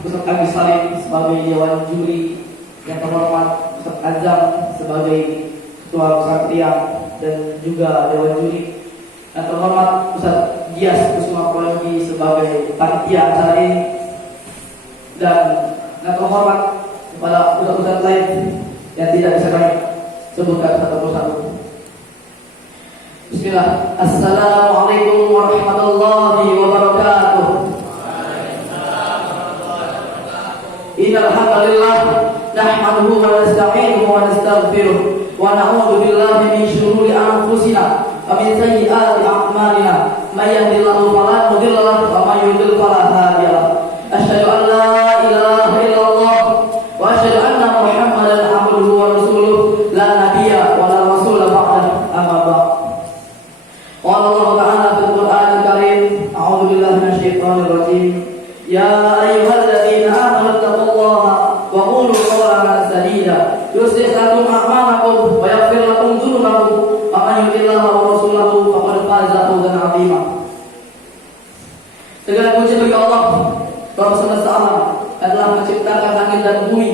Ustaz Agus Salim sebagai Dewan Juri, yang terhormat Ustaz Azam sebagai Ketua Kesatria dan juga Dewan Juri, yang terhormat Ustaz Gias Kusuma Prologi sebagai panitia acara ini, dan yang terhormat kepada ustaz-ustaz lain yang tidak bisa kami sebutkan satu persatu. Bismillah. Assalamualaikum warahmatullahi wabarakatuh. Innal hamdalillah nahmaduhu wa nasta'inuhu wa nastaghfiruh wa na'udzu billahi min shururi anfusina wa min sayyiati a'malina. May yahdihillahu fala mudilla lahu wa may yudlil fala hadiya lahu. Asyhadu an la ilaha illallah wa asyhadu anna Muhammadan abduhu wa rasuluh la nabiyya wa la rasula ba'dahu, amma ba'd. Qala Allah ta'ala fil Qur'anil Karim, a'udzu billahi minasyaitonir rajim. Ya ayyuhalladzina amanu taqullaha wa qulu qawlan sadida yuslih lakum a'malakum wa yaghfir lakum dzunubakum wa man yuti'illah wa rasulahu faqad faza fawzan 'azima. Segala puji bagi Allah Rabb semesta alam yang telah menciptakan langit dan bumi,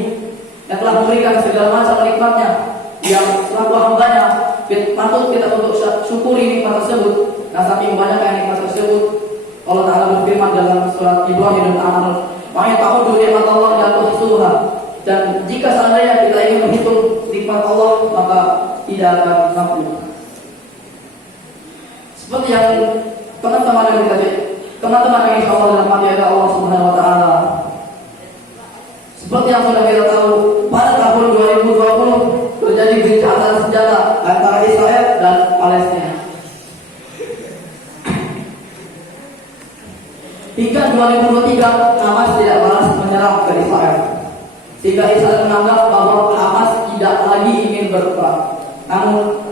yang telah memberikan segala macam nikmatnya, yang selaku hambanya patut kita untuk syukuri nikmat tersebut. Nah, saking banyaknya nikmat tersebut, Allah Ta'ala berfirman dalam surat Ibrahim dan Al-An'am, "Wa ta'udu ni'matallahi la tuhsuha." Dan jika seandainya kita ingin menghitung nikmat Allah, maka tidak akan mampu. Seperti yang teman-teman yang insya Allah dalam hati ada Allah Subhanahu Wa Ta'ala. Seperti yang sudah kita tahu, pada tahun 2020 terjadi gencatan senjata antara Israel dan Palestina. Hingga 2023 Hamas tidak balas menyerang ke Israel, sehingga Israel menganggap bahwa Hamas tidak lagi ingin berperang. Namun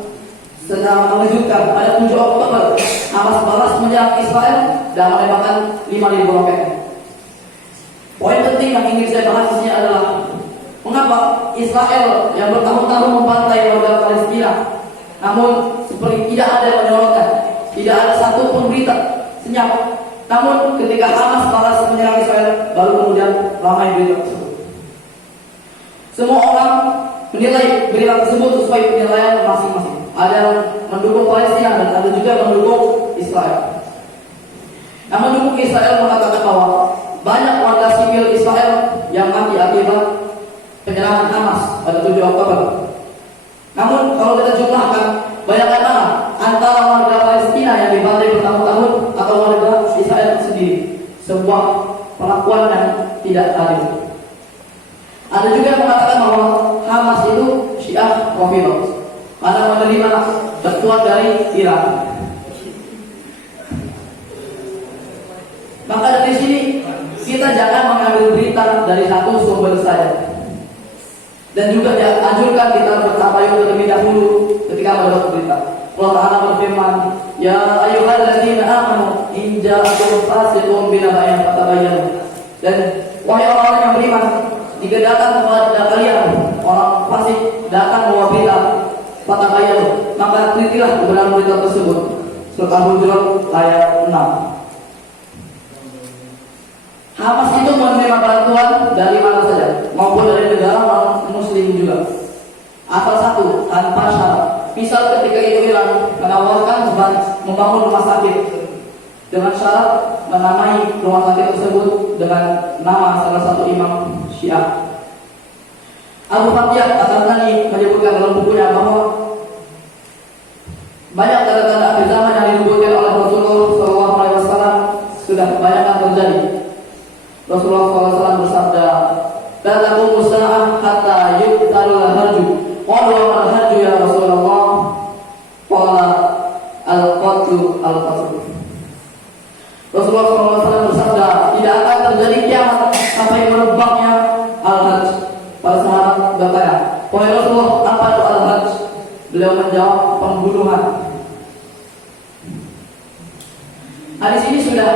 secara mengejutkan, pada 7 Oktober Hamas balas menyerang Israel dan menembakkan 5.000 roket. Poin penting yang ingin saya bahas di sini adalah mengapa Israel yang bertahun-tahun membantai warga Palestina, namun seperti tidak ada yang menyorotkan, tidak ada satupun berita senyap. Namun ketika Hamas balas menyerang Israel, baru kemudian ramai berita tersebut. Semua orang menilai berita tersebut sesuai penilaian masing-masing. Ada yang mendukung Palestina dan ada juga yang mendukung Israel. Yang mendukung Israel mengatakan bahwa banyak warga sipil Israel yang mati akibat penyerangan Hamas pada 7 Oktober. Namun kalau kita jumlahkan, bayangkan mana antara warga Palestina yang dibantai bertahun-tahun atau warga Israel sendiri. Sebuah perlakuan yang tidak adil. Ada juga yang mengatakan bahwa Hamas itu Syiah Rafidhah karena menerima bantuan dari Iran. Maka dari sini kita jangan mengambil berita dari satu sumber saja. Dan juga dianjurkan kita bertabayun terlebih dahulu ketika mendapat berita. Allah Ta'ala berfirman, "Ya ayyuhalladzina amanu in ja'akum fasiqun binaba'in fatabayyanu." Dan wahai orang-orang yang beriman, jika datang kepada kalian orang fasik datang membawa berita, fatabayyanu, maka telitilah kebenaran berita tersebut. Surat Al-Hujurat ayat 6. Hamas itu menerima bantuan dari mana saja, maupun dari negara non-muslim juga, asal satu, tanpa syarat. Misal ketika itu Iran menawarkan membangun rumah sakit dengan syarat menamai rumah sakit tersebut dengan nama salah satu imam Syiah. Abu Fatiyah At-Tabari menyebutkan dalam bukunya bahwa banyak tanda-tanda akhir zaman yang disebutkan oleh Rasulullah SAW sudah kebanyakan terjadi. Rasulullah SAW bersabda, "La taqumu as-sa'ah hatta yuqtalul harju." Qalu wa al-harju ya Rasulullah? Qala al-qatlu al-qatlu. Rasulullah SAW bersabda, tidak akan terjadi kiamat sampai merebaknya al-harj. Para sahabat bertanya, "Wahai Rasulullah, apa itu al-harj?" Beliau menjawab, "Pembunuhan." Hadis ini sudah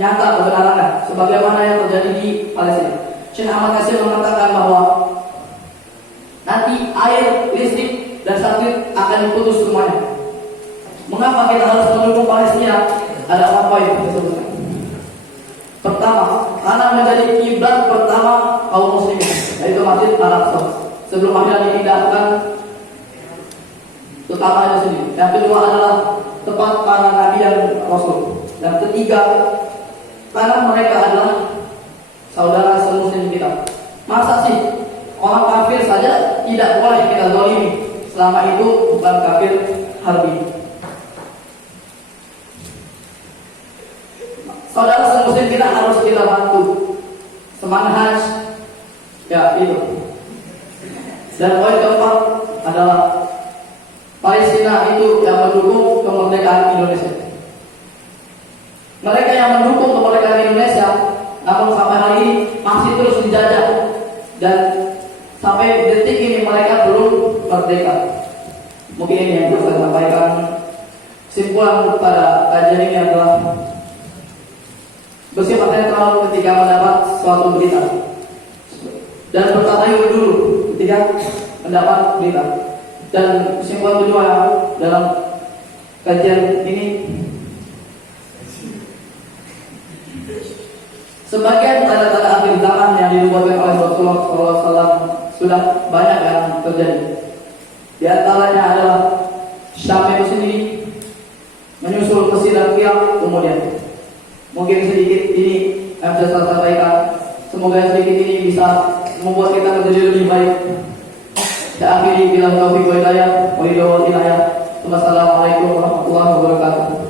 nyata kebenarannya, sebagaimana yang terjadi di Palestina. Syekh Ahmad Nasir mengatakan bahwa nanti air, listrik, dan satelit akan diputus semuanya. Mengapa kita harus mendukung Palestina? Ada apa yang kita sebutkan. Pertama, karena menjadi kiblat pertama kaum muslimin, yaitu Masjid Al-Aqsa. Sebelum akhirnya dipindahkan ke Ka'bah sendiri. Yang kedua adalah tempat para nabi dan rasul. Dan ketiga, karena mereka adalah saudara semuslim kita. Masa sih orang kafir saja tidak boleh kita zalimi selama itu bukan kafir harbi. Saudara semuslim kita harus kita bantu semanhaj, ya itu. Dan poin keempat adalah Palestina itu yang mendukung kemerdekaan Indonesia. Mereka yang mendukung kemerdekaan Indonesia, namun sampai hari ini masih terus dijajah dan sampai detik ini mereka belum merdeka. Mungkin ini yang bisa saya sampaikan. Kesimpulan pada kajian ini adalah bersifat netral ketika mendapat suatu berita dan bertatayun dulu ketika mendapat berita. Dan kesimpulan kedua dalam kajian ini, sebagian tanda-tanda akhir zaman yang dibuatkan oleh Rasulullah SAW sudah banyak yang terjadi. Di antaranya adalah Syam itu sendiri menyusul Mesir dan Irak kemudian. Mungkin sedikit ini yang bisa saya sampaikan. Semoga sedikit ini bisa membuat kita menjadi lebih baik. Saya akhiri bilang taufiq wal hidayah. Wassalamualaikum warahmatullahi wabarakatuh.